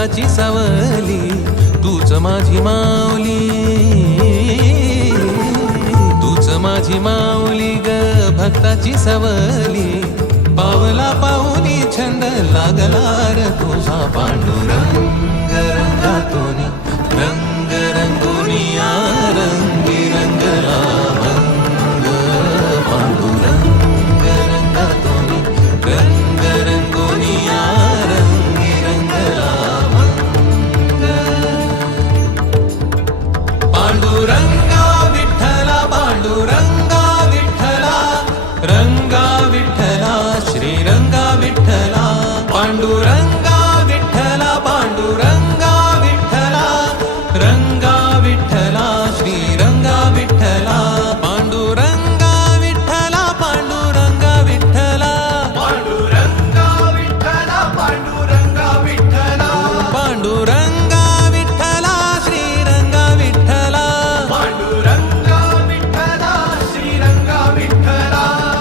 भक्ताची सावली, तूच माझी माऊली, तूच माझी माऊली ग भक्ताची सावली. पावला पाहुनी छंद लागला र तुझा पांडुरंग.